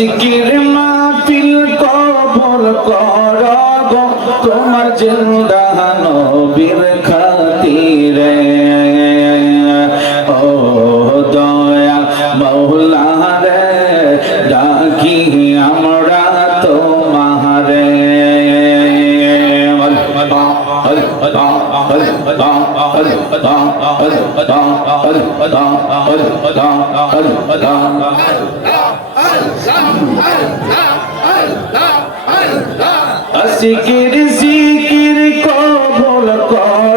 জিকির মাহফিল কবর কর গো তোমার জিন্দা নবীর খাতিরে ও দয়া মৌলা রে ডাকি আমরা তোমারে সিকির সিকির কবুল কর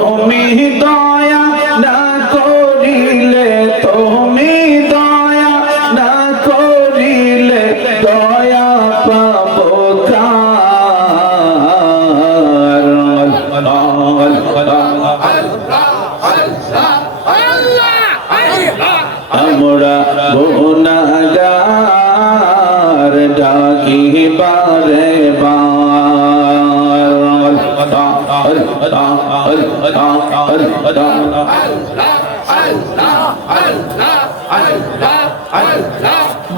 তুমি দয়া ডাকি বারে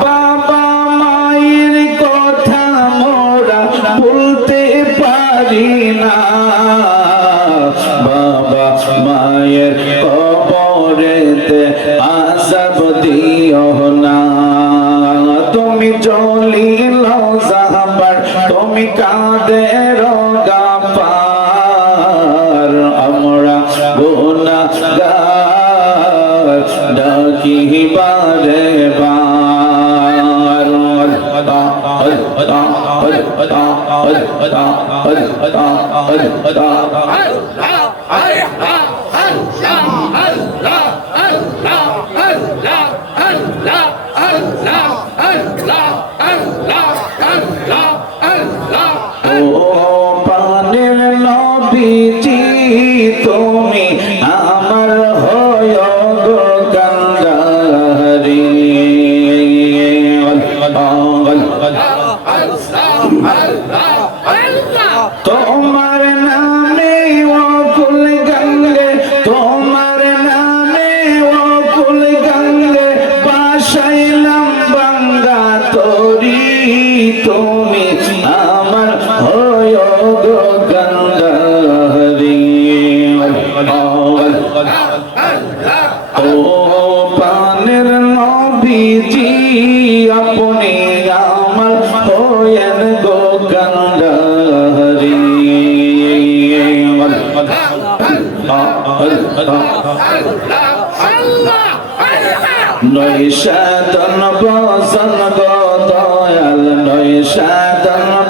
বাবা মায়ের কথা মোরা ভুলতে পারি না বাবা মায়ের কবরেতে আজাব দিও তুমি কাঁদে গাপার আমরা গুনা ডাকি বারে ও নৈশাদন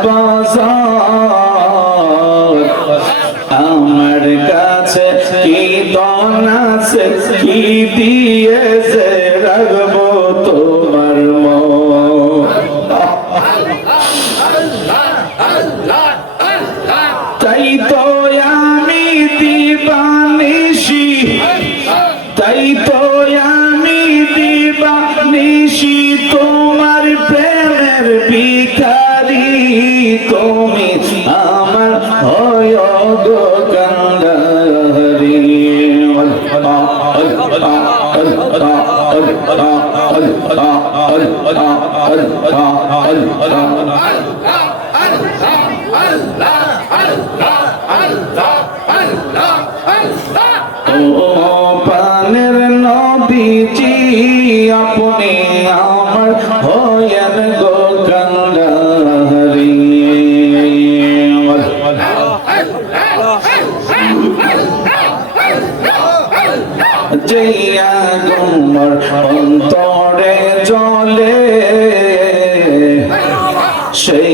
ও সেই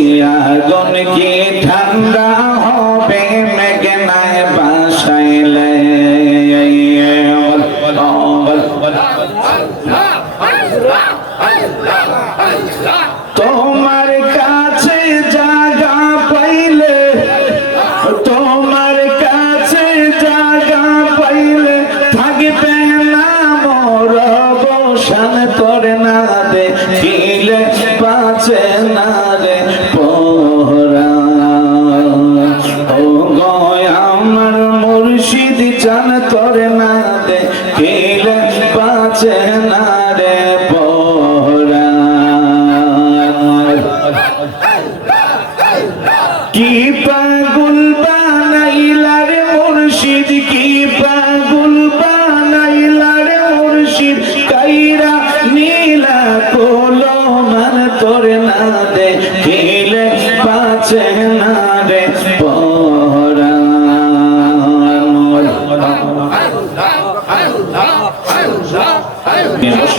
কি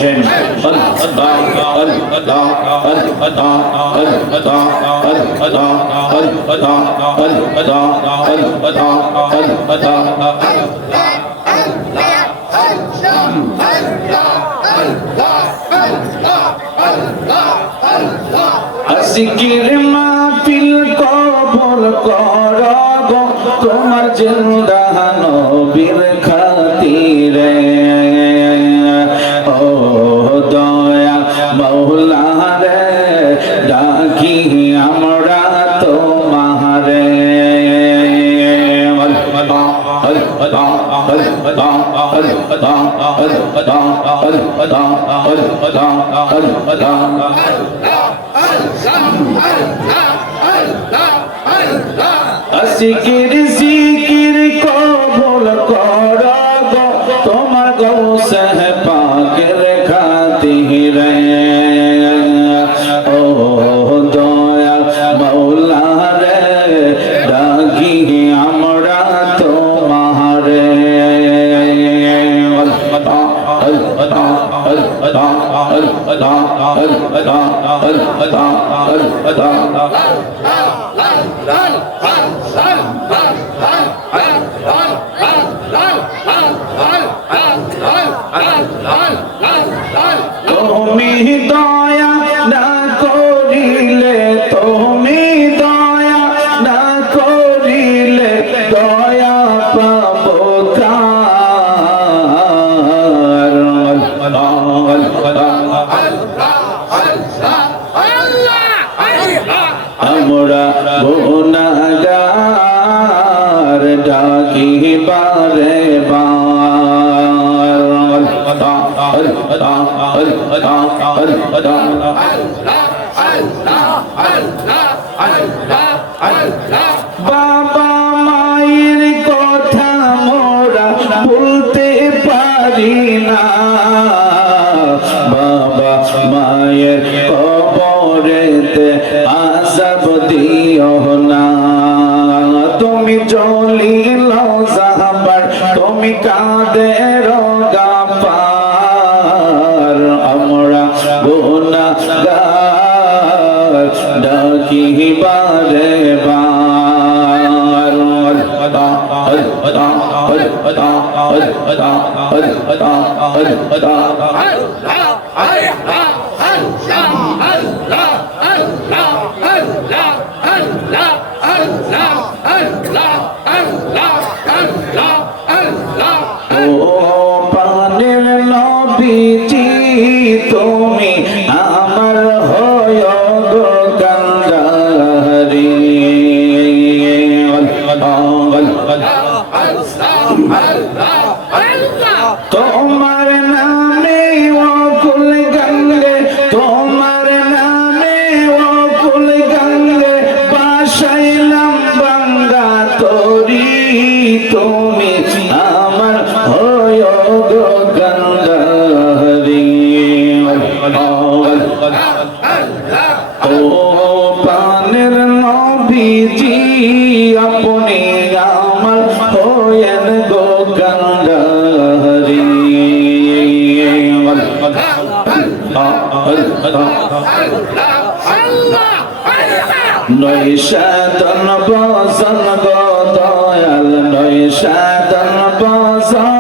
হোসেন আজকের মাহফিল কবর কর গো তোমার জিন্দা নবীর সিকির সিকির কবুল কর তোমার গৌসহ তুমি দয়া বাবা মায়ের কথা মোরা বলতে পারি না বাবা মায়ের কবরেতে আজাব দিও না তুমি জলিল জাহাবার তুমি কাঁদে তুমি আমার হয় গো কান্দারি তোমার নামে অকুল গঙ্গে, তোমার নামে অকুল গঙ্গে বাসাইলাম বাঙ্গা তরি তুমি আমার হয় গো গঙ্গারি ও নৈশাদন বসন গো দয়াল নৈশাদন বসন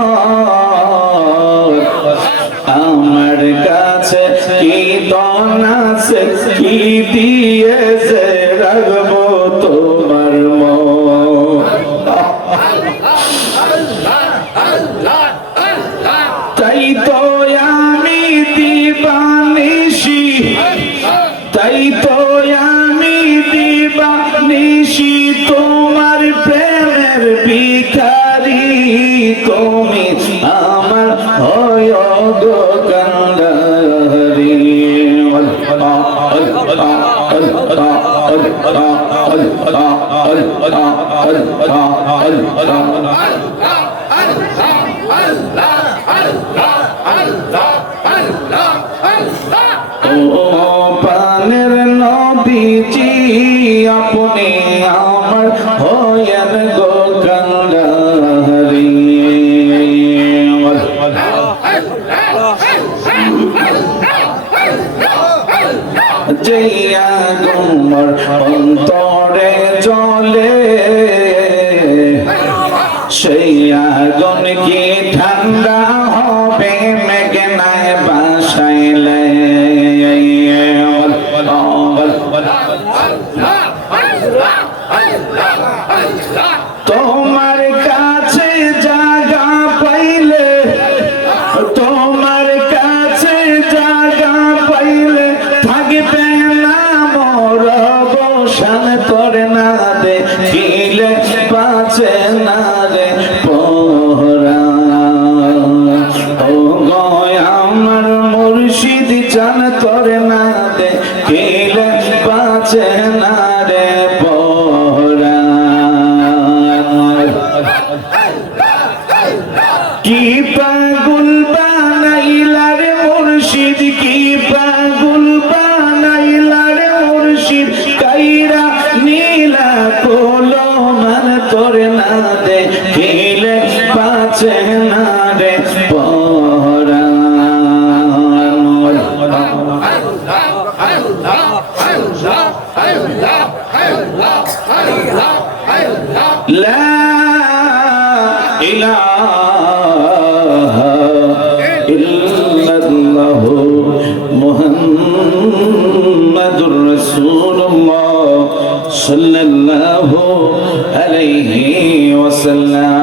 ও পানের নবীজি আপনি আমার সেই আগুন কি ঠান্ডা হবে? মেঘনায় বাসাইলে। তোমার কাছে জায়গা পাইলে, তোমার কাছে জায়গা পাইলে থাকবে কি পাগুল বানাইলার মুর্শিদ? কি পাগুল বানাইলার মুর্শিদ? কাইরা নীলা কোলো মান তোর না দে খিলে পাছে না রে পরা। লা عليه وسلم.